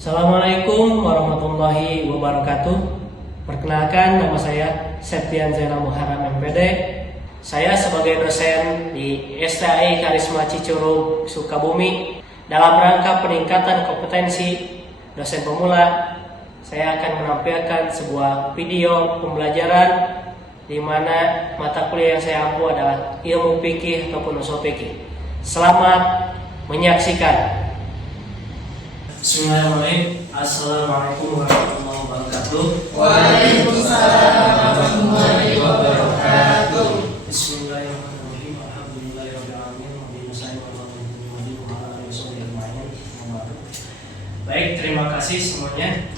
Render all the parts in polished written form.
Assalamualaikum warahmatullahi wabarakatuh. Perkenalkan, nama saya Septian Zainal Muharram MPD. Saya sebagai dosen di STAI Karisma Cicurug Sukabumi. Dalam rangka peningkatan kompetensi dosen pemula, saya akan menampilkan sebuah video pembelajaran di mana mata kuliah yang saya ampu adalah ilmu fikih ataupun ushul fikih. Selamat menyaksikan. Bismillahirrahmanirrahim. Assalamualaikum warahmatullahi wabarakatuh. Waalaikumsalam warahmatullahi wabarakatuh. Bismillahirrahmanirrahim. Alhamdulillahirabbil alamin. Baik, terima kasih semuanya.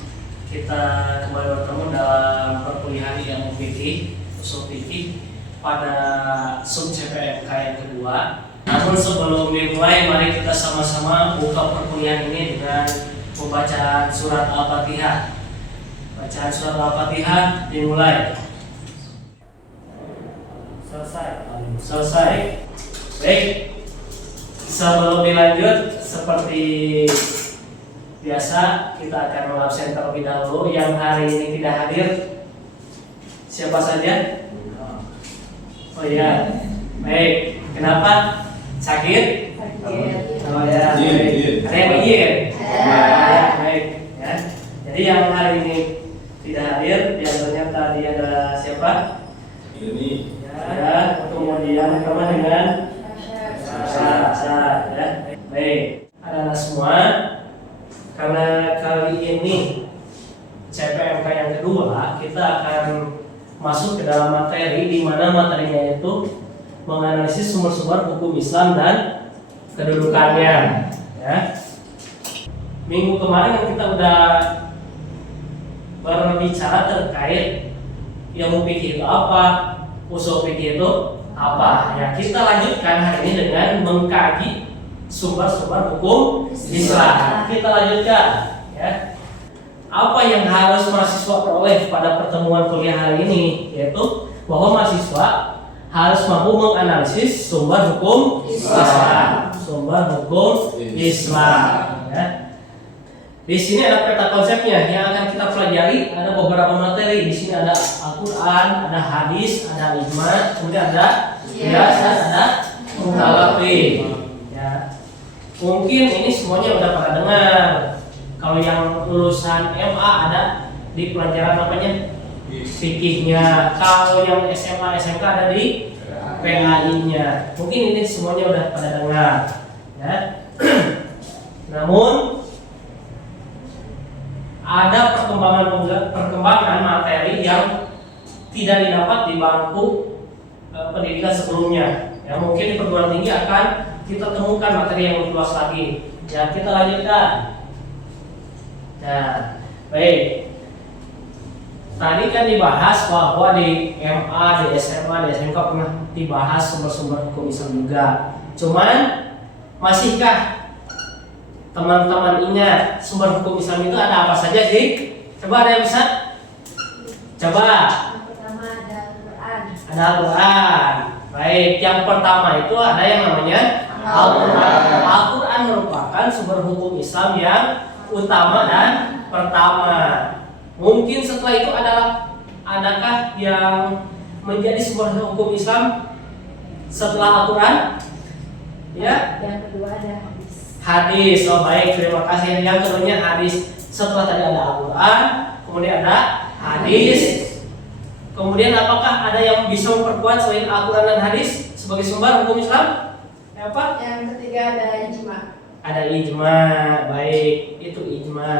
Kita kembali bertemu dalam perkuliahan ilmu fikih, ushul fikih pada sub CPMK yang kedua. Namun sebelum dimulai, mari kita sama-sama buka perkuliahan ini dengan pembacaan surat Al-Fatihah. Bacaan surat Al-Fatihah dimulai. Selesai. Baik. Sebelum dilanjut, seperti biasa kita akan mengabsen terlebih dahulu yang hari ini tidak hadir. Siapa saja? Oh iya. Baik. Kenapa? Sakit? Oh ya. Ada yang izin? Ya, baik. Ya. Jadi yang hari ini tidak hadir, biasanya tadi ada siapa? Ini. Ya. Kemudian sama dengan Sasa. Ya. Baik. Anak-anak semua, karena kali ini CPMK yang kedua, kita akan masuk ke dalam materi di mana materinya itu menganalisis sumber-sumber hukum Islam dan kedudukannya. Ya. Minggu kemarin kita udah berbicara terkait ilmu fikih itu apa, ushul fikih itu apa. Ya, kita lanjutkan hari ini dengan mengkaji sumber-sumber hukum Islam. Kita lanjutkan. Ya. Apa yang harus mahasiswa peroleh pada pertemuan kuliah hari ini, yaitu bahwa mahasiswa harus mampu menganalisis sumber hukum Islam. Sumber hukum Islam. Ya. Di sini ada peta konsepnya yang akan kita pelajari. Ada beberapa materi. Di sini ada Al-Quran, ada hadis, ada ijma, kemudian ada qiyas, dan ada mukhalafin. Ya. Mungkin ini semuanya udah pernah dengar. Kalau yang lulusan MA ada di pelajaran namanya fikihnya. Kalau yang SMA, SMK ada di PAI-nya. Mungkin ini semuanya udah pada dengar. Ya. Namun ada perkembangan materi yang tidak didapat di bangku pendidikan sebelumnya. Ya, mungkin di perguruan tinggi akan kita temukan materi yang lebih luas lagi. Ya, kita lanjutkan. Nah, baik. Tadi kan dibahas bahwa di MA, di SMA, di SMK pernah dibahas sumber-sumber hukum Islam juga. Cuman masihkah teman-teman ingat sumber hukum Islam itu ada apa saja sih? Coba ada yang bisa? Coba. Yang pertama ada Al-Quran. Ada Al-Quran. Baik, yang pertama itu ada yang namanya Al-Quran. Al-Quran merupakan sumber hukum Islam yang utama dan pertama. Mungkin setelah itu adakah yang menjadi sumber hukum Islam setelah Al-Quran? Ya. Yang kedua ada hadis. Hadis. Oh baik, terima kasih. Yang keduanya hadis. Setelah tadi ada Al-Quran, kemudian ada hadis. Kemudian apakah ada yang bisa memperkuat selain Al-Quran dan hadis sebagai sumber hukum Islam? Apa? Yang ketiga ada ijma. Ada ijma. Baik, itu ijma.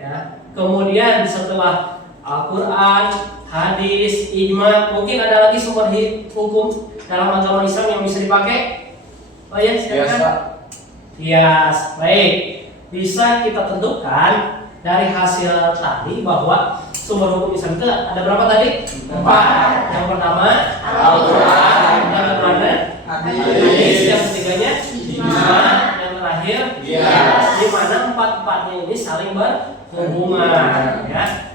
Ya. Kemudian setelah Al-Quran, hadis, ijma, mungkin ada lagi sumber hukum dalam agama Islam yang bisa dipakai? Oh ya, silakan. Qiyas. Baik. Bisa kita tentukan dari hasil tadi bahwa sumber hukum Islam itu ada berapa tadi? 4. Yang pertama Al-Quran, yang kedua hadis, yang ketiganya ijma, yang terakhir qiyas. Di mana empat-empatnya ini saling berhubungan, ya.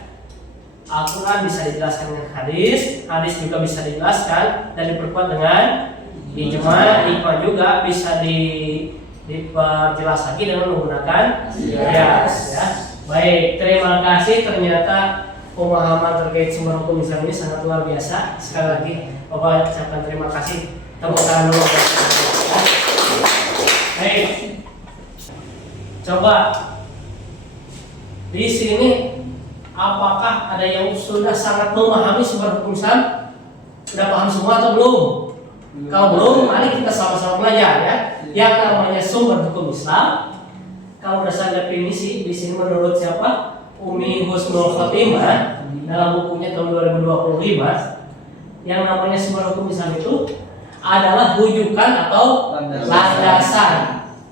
Al-Quran bisa dijelaskan dengan hadis, hadis juga bisa dijelaskan dan diperkuat dengan ijma juga bisa diperjelas lagi dengan menggunakan qiyas, ya. Baik, terima kasih. Ternyata pemahaman terkait sumber hukum Islam ini sangat luar biasa. Sekali lagi, Bapak ucapkan terima kasih. Tepuk tangan dulu. Baik, coba di sini apakah ada yang sudah sangat memahami sumber hukum Islam? Sudah paham semua atau belum? Kalau belum, mari kita sama-sama belajar ya. Yang namanya sumber hukum Islam, kalau berdasarkan definisi di sini menurut siapa? Umi Husnul Khotimah dalam bukunya tahun 2025, yang namanya sumber hukum Islam itu adalah rujukan atau landasan.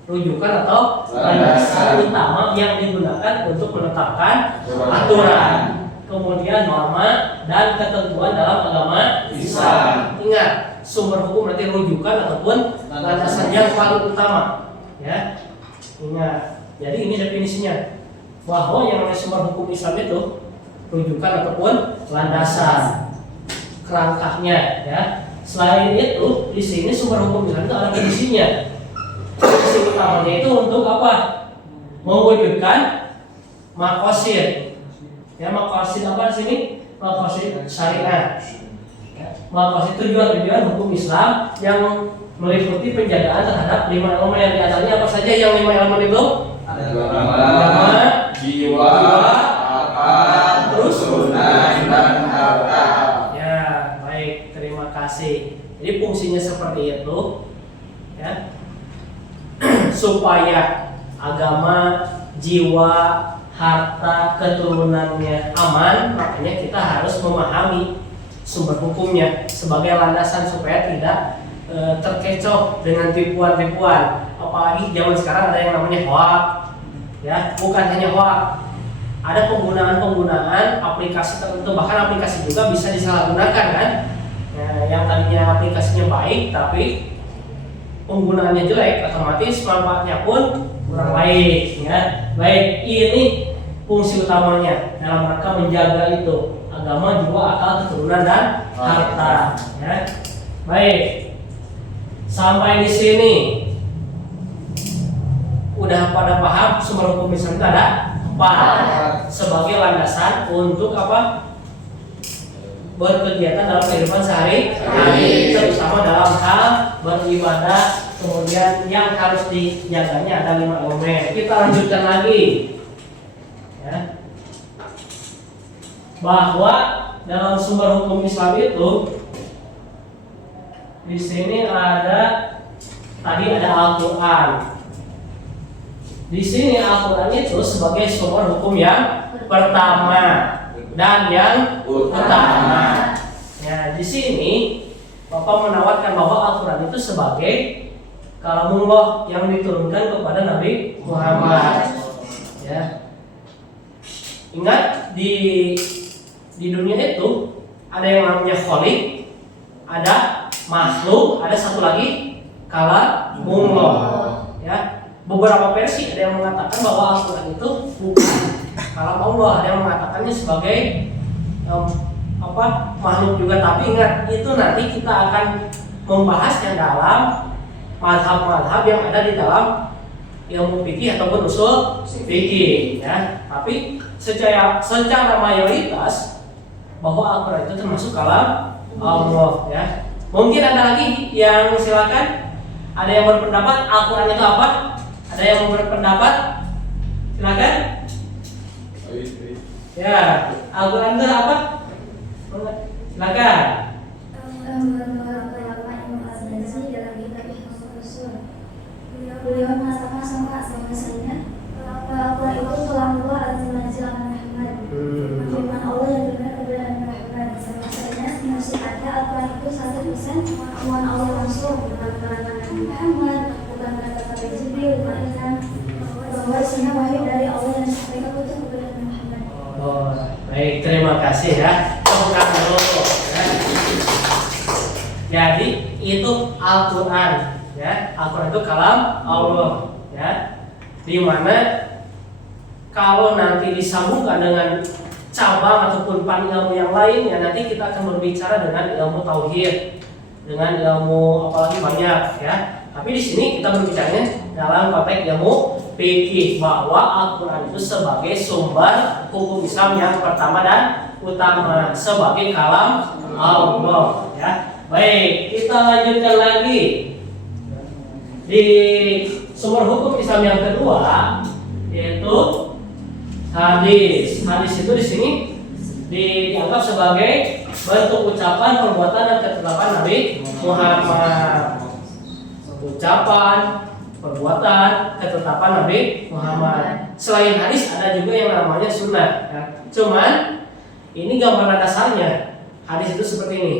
Rujukan atau landasan utama yang digunakan untuk menetapkan aturan, kemudian norma dan ketentuan dalam agama Islam. Ingat, sumber hukum berarti rujukan ataupun landasan yang paling utama. Ya, ingat. Jadi ini definisinya, bahwa yang namanya sumber hukum Islam itu rujukan ataupun landasan, kerangkanya. Ya. Selain itu, di sini sumber hukum Islam itu ada fungsinya. Fungsi utamanya itu untuk apa? Mewujudkan maqasid. Ya, maqasid apa di sini? Maqasid syariat. Maqasid tujuan-tujuan hukum Islam yang meliputi penjagaan terhadap 5 elemen, yang diantaranya apa saja yang 5 elemen itu? Agama, jiwa, akal, terus tunai dan harta. Ya, baik, terima kasih. Jadi fungsinya seperti itu, ya. Supaya agama, jiwa, harta, keturunannya aman, makanya kita harus memahami sumber hukumnya sebagai landasan supaya tidak terkecoh dengan tipuan-tipuan. Apalagi zaman sekarang ada yang namanya hoax, ya. Bukan hanya hoax, ada penggunaan aplikasi tertentu, bahkan aplikasi juga bisa disalahgunakan kan. Nah, yang tadinya aplikasinya baik tapi penggunaannya jelek, otomatis manfaatnya pun kurang baik, ya. Baik, ini fungsi utamanya dalam rangka menjaga itu agama, jiwa, akal, keturunan dan harta, ya. Baik, sampai di sini udah pada paham sumber hukum Islam itu ada 4 sebagai landasan untuk apa? Berkegiatan dalam kehidupan sehari-hari, terutama dalam hal beribadah. Kemudian yang harus dijaganya ada 5 elemen. Kita lanjutkan lagi, ya. Bahwa dalam sumber hukum Islam itu di sini ada tadi ada Al-Quran. Di sini Al-Quran itu sebagai sumber hukum yang pertama dan yang utama. Ya, di sini Bapak menawarkan bahwa Al-Quran itu sebagai kalamullah yang diturunkan kepada Nabi Muhammad. Ya. Ingat, di dunia itu ada yang namanya khaliq, ada makhluk, ada satu lagi kalamullah. Ya. Beberapa versi ada yang mengatakan bahwa Al-Quran itu bukan kalam Allah, ada yang mengatakannya sebagai makhluk juga. Tapi ingat, itu nanti kita akan membahasnya dalam mazhab-mazhab yang ada di dalam ilmu fikih ataupun usul fikih, ya. Tapi secara mayoritas bahwa Al-Quran itu termasuk kalam Allah, ya. Mungkin ada lagi yang silakan, ada yang berpendapat Al-Quran itu apa? Ada yang berpendapat? Silakan. Ya, Al-Quran itu apa? Silakan. Beliau mengatakan bahwasanya Al-Quran itu kalamullah azza Muhammad. Firman Allah yang benar adalah Muhammad. Bahwasanya nasihatnya Al-Quran itu 100% kemauan Allah langsung, bukan kalangan Nabi Muhammad, bukan kata-kata Jibril, melainkan bahwasanya wahyu dari Allah yang disampaikan itu kepada Nabi Muhammad. Oh, baik, terima kasih ya. Tepuk dulu. Ya. Jadi itu Al-Quran, ya. Al-Quran itu kalam Allah, ya. Di mana kalau nanti disambungkan dengan cabang ataupun pan ilmu yang lain, ya nanti kita akan berbicara dengan ilmu tauhid, dengan ilmu apalagi banyak, ya. Tapi di sini kita berbicaranya dalam konteks ilmu fikih bahwa Al-Quran itu sebagai sumber hukum Islam yang pertama dan utama, sebagai kalam Allah. Ya, baik, kita lanjutkan lagi di sumber hukum Islam yang kedua, yaitu hadis. Hadis itu di sini dianggap sebagai bentuk ucapan, perbuatan, dan ketetapan Nabi Muhammad. Ucapan, perbuatan, ketetapan Nabi Muhammad. Selain hadis ada juga yang namanya sunnah. Ya. Cuman ini gambaran dasarnya. Hadis itu seperti ini,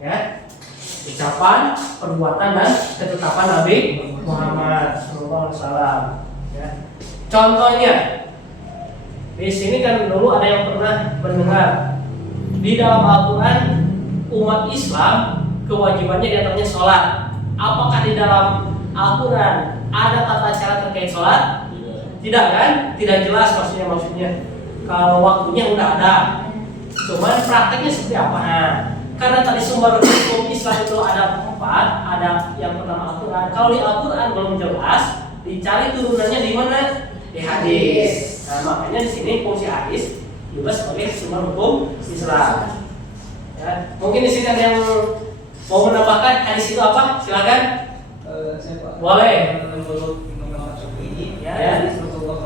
ya. Ucapan, perbuatan, dan ketetapan Nabi Muhammad SAW. Ya. Contohnya, di sini kan dulu ada yang pernah mendengar di dalam Al-Quran umat Islam kewajibannya diantaranya sholat. Apakah di dalam Al-Quran ada tata cara terkait sholat? Tidak kan? Tidak jelas maksudnya. Kalau waktunya udah ada, cuman prakteknya seperti apa? Nah, karena tadi sumber hukum Islam itu ada 4, ada yang pertama Al-Quran. Kalau di Al-Quran belum jelas, dicari turunannya di mana? Di hadis. Nah, makanya di sini fungsi hadis juga sebagai sumber hukum Islam. Ya, mungkin di sini ada yang mau menambahkan hadis itu apa? Silakan. Boleh. Menurut Imam Syafi'i, Ya. hadis Rasulullah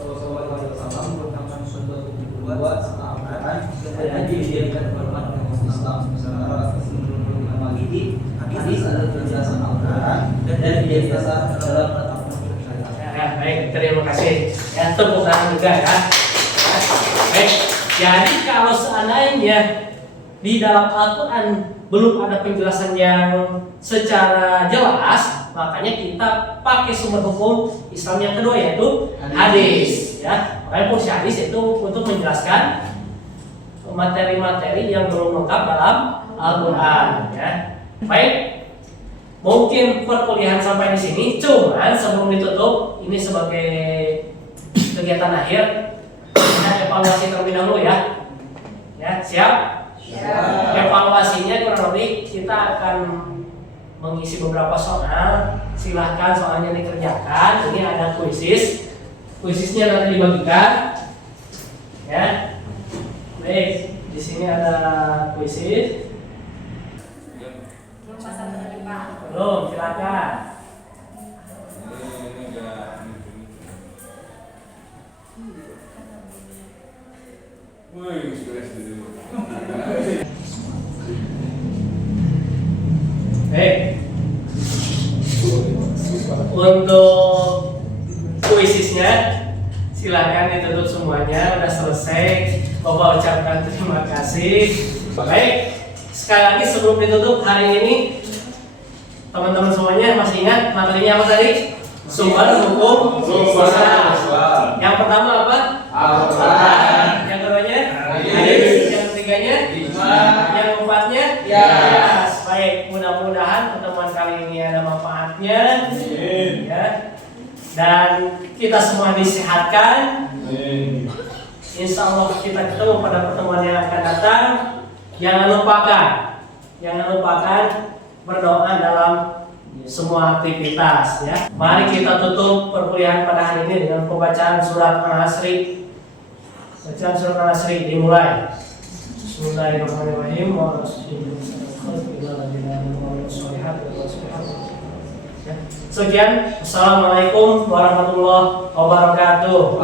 SAW merupakan suatu buat Al-Quran dan dijadikan pedoman dalam Islam. Misalnya menurut ini hadis adalah penjelasan Al-Quran dan dijadikan dalam tatapan syariat. Ya, baik, terima kasih. Ya, tepuk tangan juga ya. Baik, jadi kalau seandainya di dalam Al-Quran belum ada penjelasan yang secara jelas, makanya kita pakai sumber hukum Islam yang kedua, yaitu hadis. Ya, makanya fungsi hadis itu untuk menjelaskan materi-materi yang belum lengkap dalam Al-Quran. Ya, baik. Mungkin perkuliahan sampai di sini. Cuman sebelum ditutup, ini sebagai kegiatan akhir, kita evaluasi terlebih dahulu ya. Ya, siap? Evaluasinya kurang lebih kita akan mengisi beberapa soal. Silahkan soalnya dikerjakan. Ini ada kuisis. Kuisisnya nanti dibagikan. Ya. Baik, di sini ada kuisis. Belum, silakan. Untuk kuisisnya silakan ditutup semuanya. Udah selesai. Bapak ucapkan terima kasih. Baik, sekali lagi sebelum ditutup hari ini, teman-teman semuanya masih ingat materinya apa tadi? Sumber hukum Islam. Yang pertama apa? Al-Quran. Yang keduanya? Hadis. Yang ketiganya? Ijma. Yang keempatnya? Qiyas. Baik, mudah-mudahan pertemuan kali ini ada manfaatnya. Ya. Dan kita semua disehatkan. Insya Allah kita ketemu pada pertemuan yang akan datang. Jangan lupakan berdoa dalam semua aktivitas ya. Mari kita tutup perkuliahan pada hari ini dengan pembacaan surat Al-Asri. Bacaan surat Al-Asri dimulai. Bismillahirrahmanirrahim. Sekian. Assalamualaikum warahmatullahi wabarakatuh.